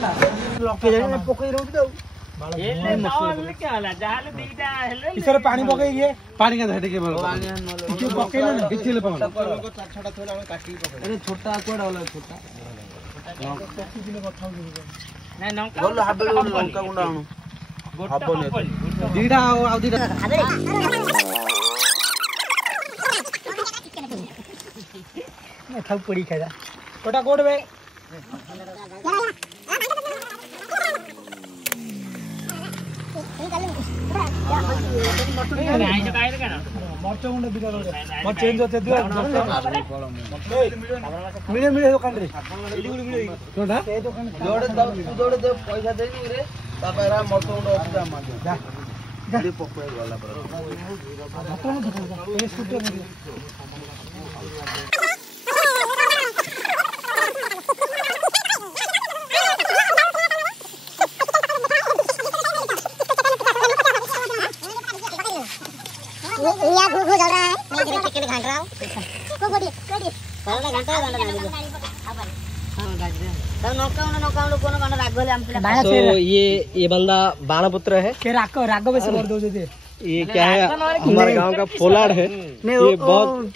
पकई रहू तो इसरे पानी पकई पानी का धटे के बोल कि पकई ना किछि ले पावन छटा थोड़ा हम काटी पकई अरे छोटा कोडा वाला छोटा किछि दिने कथा हो ना लंका बोल हाबे लंका गुंडा आनु हाबो दीडा आ दीडा मैं थल पड़ी खाजा कोटा कोड बे मर्च गुंड बिका मर चेंज होते दियो मिले मिले दुकान रे कोटा ए दुकान जोड़े दे पैसा दे नी रे तापरा मर्च गुंड ऑफिस मा जा जा पकड़ वाला पर ए स्कूटर या घू घू चल रहा है मैं इधर चिकन घाट रहा हूं को गोडी काला घंटा तब नौका लोग कोनो गाना राग बोले हम तो ये बंदा बाणापुत्र है के राग वैसे कर दो जे ये क्या है हमारे गांव का पोलाड़ है ये बहुत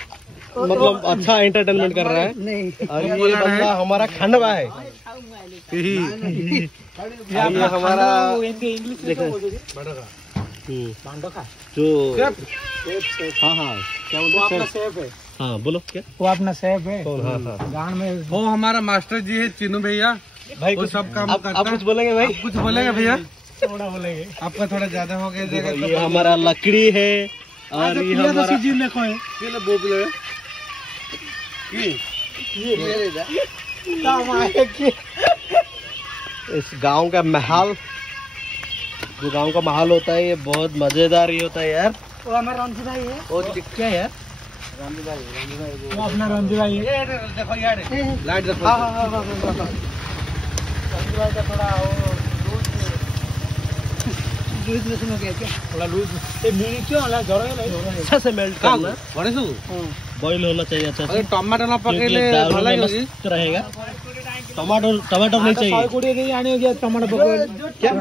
मतलब अच्छा एंटरटेनमेंट कर रहा है नहीं और ये बंदा हमारा खंडवा है ये हमारा जो हाँ हाँ क्या बोलते हैं सेफ है हाँ बोलो क्या वो अपना सेफ है हाँ हाँ गांव में वो हमारा मास्टर जी है चिन्नू भैया भाई वो सब काम करता आप कुछ बोलेंगे भाई कुछ बोलेंगे भैया थोड़ा बोलेंगे आपका थोड़ा ज्यादा हो गया जगह ये हमारा लकड़ी है और ये हमारा सीजन देखो है किले बोबले इस गांव का महल जो गांव का महल होता है ये बहुत मजेदार ही होता है यार वो हमारा रंजी भाई है वो क्या यार रंजी भाई वो अपना रंजी भाई है देखो यार लाइट देखो हां हां हां रंजी भाई का थोड़ा लूज लेसन हो गया क्या थोड़ा लूज ये मिली क्यों वाला जरा नहीं अच्छा से मेल्ट करना बड़े सु बॉईल होना चाहिए अच्छा अरे टमाटर ना पकेले भला ही होगी रहेगा टमाटर नहीं चाहिए 100 कोड़ी के आने हो गया टमाटर पकड़ क्या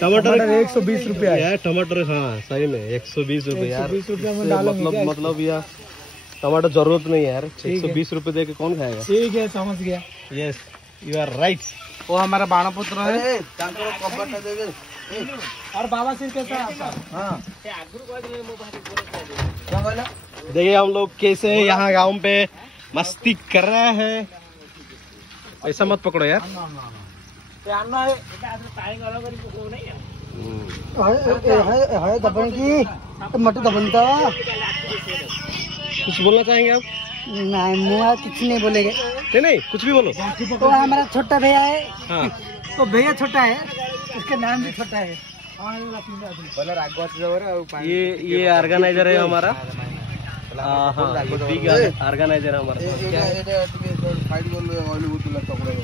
टमाटर 120 रुपया यार टमाटर हाँ सही में 120 रुपए यार 120 रुपया में डालेंगे मतलब यार टमाटर जरूरत नहीं यार 120 रुपए दे के कौन खाएगा ठीक है समझ गया यस यू आर राइट वो हमारा बाणापुत्र है तांको कपड़ा दे दे और बाबा सिर कैसा आपका हां देखिए हम लोग कैसे यहाँ गांव पे मस्ती कर रहे हैं ऐसा मत पकड़ो यार है दबन की मट दबन तो कुछ बोलना चाहेंगे आप नहीं मुआ कुछ नहीं बोलेंगे नहीं कुछ भी बोलो तो हमारा छोटा भैया है हाँ तो भैया छोटा है उसका नाम भी छोटा है ये ऑर्गेनाइजर है हमारा हाँ बिग ऑर्गेनाइजर है हमारा फाइट कर ले ऑयल बोतल पकड़े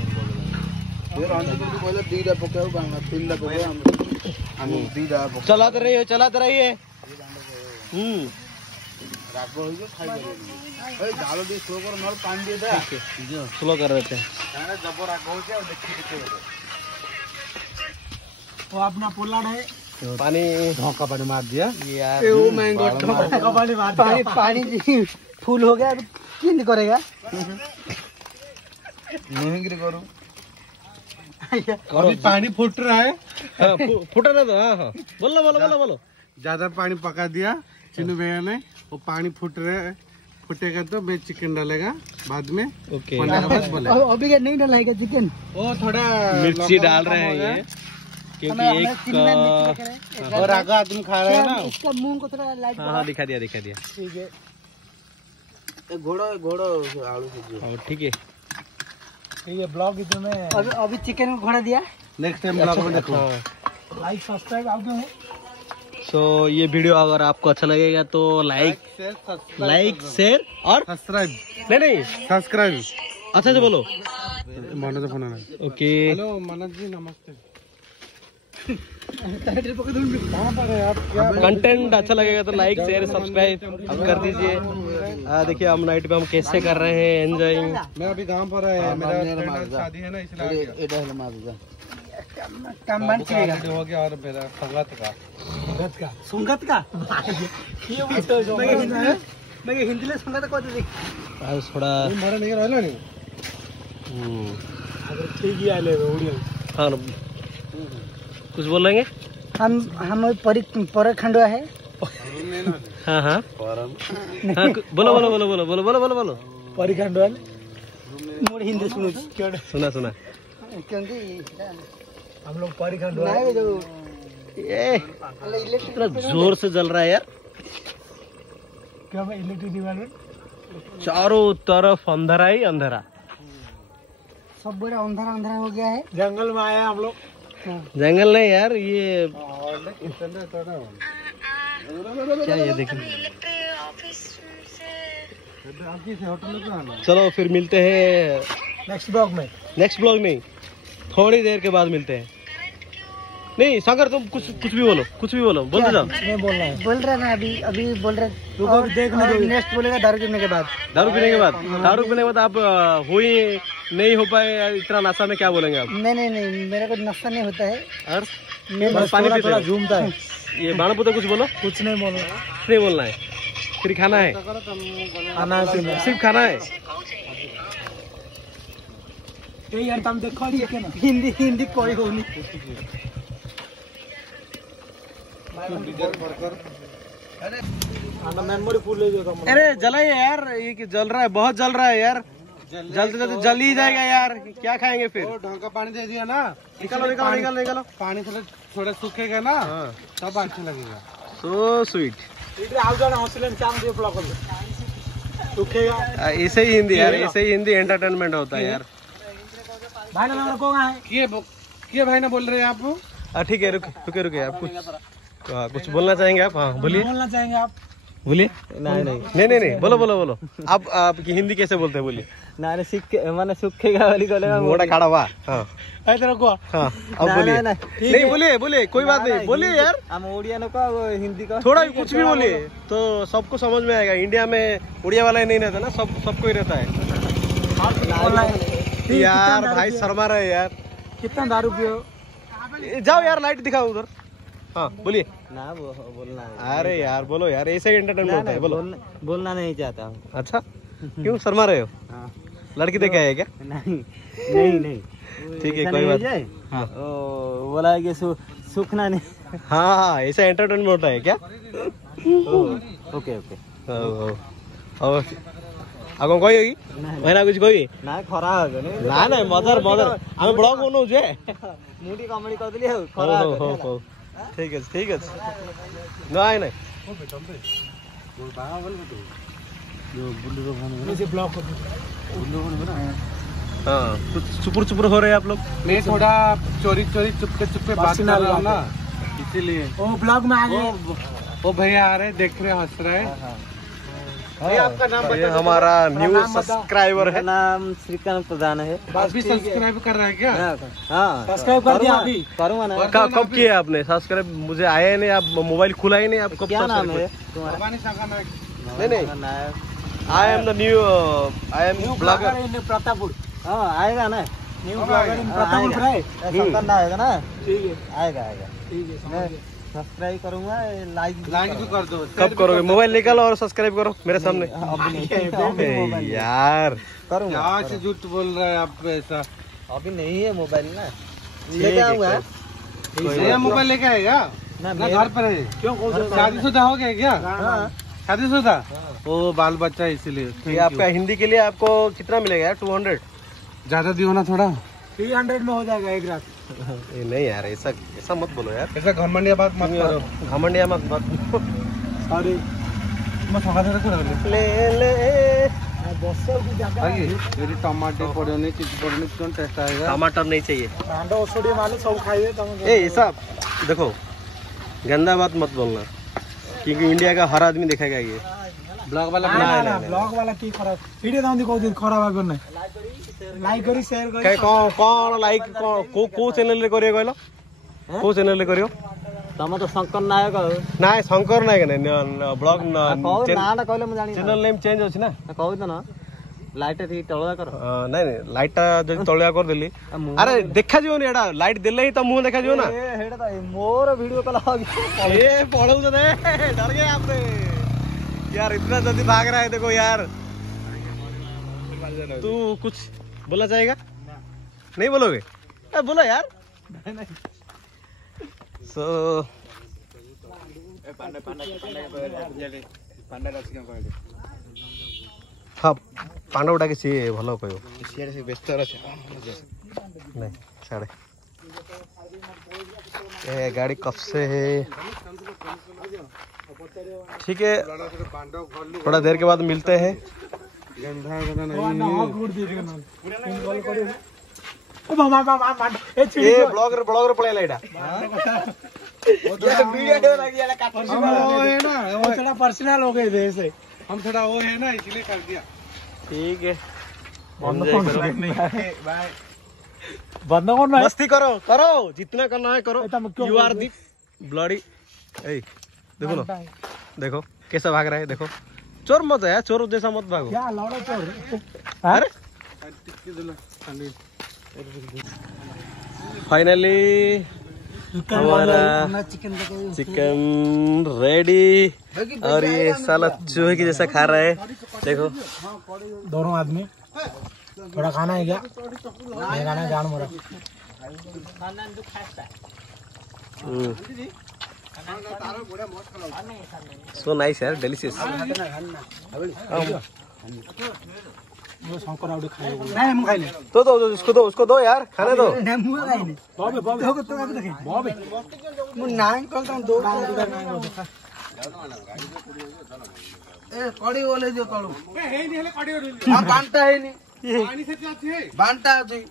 फिर अंदर को बोले दीदा पकाओ बांगा पिल्ला पकाओ हम दीदा चलाते रहिए राग हो गयो खाई ले ए झालो दे स्लो कर नल पानी दे दे स्लो कर रहे थे यार जब राग हो जाए देखिए वो अपना पोलाड़ है पानी धोखा पानी मार दिया यार ओ मैंगो पानी मार दिया पानी फूल हो गया किन करेगा नहीं करो अभी पानी फूट रहा है फुटा ना तो हाँ बोलो ज्यादा पानी पका दिया चिन्नू भैया ने वो पानी फूटेगा तो मैं चिकन डालेगा बाद में ओके अभी नहीं डालेगा चिकन वो थोड़ा मिर्ची डाल रहे हैं ये क्योंकि एक और आगे आदमी खा रहे हैं ना इसका मुंह को थोड़ा लाइट हाँ दिखा दिया ठीक है घोड़ो आलू और ठीक है ये ब्लॉग इधर में अभी चिकन को घोड़ा दिया नेक्स्ट टाइम ब्लॉग में देखो लाइक सब्सक्राइब आप क्यों है सो ये वीडियो अगर आपको अच्छा लगेगा तो लाइक शेयर और सब्सक्राइब नहीं सब्सक्राइब अच्छा से बोलो मनोज फोन है ओके हेलो मनोज जी नमस्ते कंटेंट अच्छा लगेगा तो लाइक शेयर सब्सक्राइब कर दीजिए देखिए हम नाइट पे हम कैसे कर रहे हैं एंजॉयिंग। मैं अभी गांव पर है, मेरा फ्रेंड शादी है ना इसलिए आ गया। एटा है मार काम बन चलेगा हो गया और मेरा संगत का ये मैं हिंदी में संगत को दे आज थोड़ा मारा नहीं रहला नहीं अगर ठीक ही आले ओडिया। हाँ कुछ बोलेंगे हम परखंडवा है। हाँ हाँ बोलो बोलो बोलो बोलो बोलो बोलो बोलो बोलो परिखंडवा मोर हिंदी सुनो सुना सुना क्योंकि हम लोग परिखंडवा ये इतना जोर से जल रहा है यार। क्या मैं इलेक्ट्रिक डिपार्टमेंट चारों तरफ अंधेरा ही अंधेरा। सब बड़ा अंधारा अंधारा हो गया है। जंगल में आया हम लोग। जंगल नहीं यार ये क्या ये देखिए। चलो फिर मिलते हैं नेक्स्ट ब्लॉग में। नेक्स्ट ब्लॉग नहीं थोड़ी देर के बाद मिलते हैं। नहीं सागर तुम कुछ भी बोलो बोलते जाओ। नहीं बोलना है बोल रहा ना अभी बोल रहे और देखना नेक्स्ट बोलेगा दारू पीने के बाद। दारू पीने के बाद आप हुई नहीं हो पाए इतना नशा में क्या बोलेंगे आप? नहीं मेरा को नशा नहीं होता है। और बस पानी थोड़ा पीते झूमता है। ये बाणपुत्र कुछ बोलो। कुछ नहीं बोलना नहीं बोलना है फिर खाना है सिर्फ खाना है। यार तुम देखो हिंदी कोई हो नहीं। अरे जलाइए यार ये जल रहा है बहुत जल रहा है यार। जल्दी जल ही जाएगा यार क्या खाएंगे फिर। ढंग का पानी दे दिया ना। निकालो पानी थोड़ा सूखेगा ना तब अच्छा लगेगा। सो स्वीट सूखेगा ऐसे ही हिंदी यार ऐसे ही हिंदी एंटरटेनमेंट होता है यार। भाई ना किए भाई ना बोल रहे हैं आप। ठीक है रुके आप कुछ बोलना चाहेंगे आप? हाँ बोलिए। बोलना चाहेंगे आप बोलिए। नहीं बोलो आप की हिंदी कैसे बोलते हैं बोलिए। मैंने सूखेगा वाली मोटा खड़ा हुआ। हाँ तेरे को हाँ अब बोलिए। नहीं बोलिए कोई बात नहीं बोलिए यार। हम उड़िया का हिंदी का थोड़ा कुछ भी बोलिए तो सबको समझ में आएगा। इंडिया में उड़िया वाला ही नहीं रहता ना सबको ही रहता है। यार भाई शर्मा रहे यार। कितना दारू पियो जाओ यार लाइट दिखाओ उधर। हाँ बोलिए ना बोलना है। अरे यार बोलो यार ऐसे ही एंटरटेनमेंट होता है। बोलो बोलना नहीं चाहता हूँ। अच्छा क्यों शर्मा रहे हो? लड़की देख के आए क्या? नहीं ठीक है कोई बात। हाँ बोला कि सूखना नहीं। हाँ ऐसा एंटरटेनमेंट होता है क्या? ओके और आगो कोई होगी भाईना कुछ कोई ना खरा हो ना मदर आम ब्लॉग बनाऊ जे मुडी कॉमेडी करदली खरा हो ठीक है नहीं हाँ कुछ चुपुर हो रहे हैं आप लोग। मैं थोड़ा चोरी चुपके बात कर रहा हूँ ना इसीलिए। वो ब्लॉग में आ गए वो भैया आ रहे देख रहे हंस रहे। आपका नाम ये हमारा न्यू सब्सक्राइबर है। नाम श्रीकांत प्रधान है। बस भी सब्सक्राइब कर रहे हैं क्या? हाँ सब्सक्राइब कर दिया अभी। करूँगा ना। कब किया आपने सब्सक्राइब? मुझे आया नहीं आप मोबाइल खुला ही नहीं। आपको क्या नाम है नहीं I am the new I am blogger इन प्रतापपुर। हाँ आएगा ना न्यू ब्लॉगर इन प्रतापपुर करना आएगा ना। ठीक है आएगा ठीक है। सब्सक्राइब करूंगा लाइक भी कर दो। कब करोगे? मोबाइल निकालो और सब्सक्राइब करो मेरे सामने। अभी यार करूंगा। क्या से झूठ बोल रहा है आप? ऐसा अभी नहीं है मोबाइल ना। लेके आऊंगा। नया मोबाइल लेके आएगा ना घर पर है? क्यों शादीशुदा हो गया क्या? शादीशुदा वो बाल बच्चा इसीलिए। आपका हिंदी के लिए आपको कितना मिलेगा यार? 200 ज्यादा दियो ना थोड़ा। 300 में हो जाएगा एक रात। नहीं यार ऐसा मत बोलो यार। ऐसा घमंडिया बात मत करो। घमंडिया मत सॉरी मैं थोड़ा ले टमाटर पड़ोनी चीज पड़ोनी कौन टेस्ट आएगा? टमाटर नहीं चाहिए। सब खाइए। ऐसा देखो गंदा बात मत बोलना क्योंकि इंडिया का हर आदमी देखेगा ये ब्लॉग वाला। ब्लॉग वाला की खराब वीडियो दाउंदी कहू खराब आगे नहीं। लाइक करी शेयर करी कौन लाइक को चैनल रे करियो कहलो? को चैनल रे करियो? तम तो शंकर नायक ना शंकर नायक ब्लॉग नाटा कहले मु जानि चैनल नेम चेंज अछि ना कहू तो ना लाइट थी तळया कर नहीं नहीं लाइट टा जदी तळया कर देली अरे देखा जिवो एडा लाइट देले ही तो मुंह देखा जिवो ना ए हेडा त मोर वीडियो कॉल ए पड़ौ तो दे डर गए आप रे यार इतना जल्दी भाग रहा है देखो यार तू कुछ बोला जाएगा नहीं बोलोगे बोलो यार सो हाँ पांडव डाके सी भलो कहो व्यस्त नहीं साढ़े ये गाड़ी कब से है ठीक है थोड़ा देर के बाद मिलते हैं ये ब्लॉगर ब्लॉगर पड़ेला इडा वीडियो लगी वाला काट वो है ना वो थोड़ा पर्सनल हो गए थे ऐसे हम थोड़ा वो है ना इसलिए कर दिया ठीक है बाय बंद करना है मस्ती करो करो जितना करना है करो यू आर दी ब्लडी देखो ना देखो कैसा भाग रहा है देखो चोर मत है चोर जैसा मत भागो क्या लौड़ा चोर अरे फाइनली हमारा चिकन रेडी और ये साला चूहे की जैसा खा रहा है देखो दोनों आदमी थोड़ा खाना है क्या नहीं खाना जान मोरा सो नाइस यार डिलीशियस वो शंकर आउट खाएगा नहीं हम खाइले तो दो उसको दो यार खाने दो नहीं मुंह खाइले बाबे बाबे हो तो देखे बाबे मु नांग कल तो दो ए कड़ी बोले जो तळु ए हे नि हेले कड़ी हां बांटा हे नि पानी से अच्छे बांटा अछि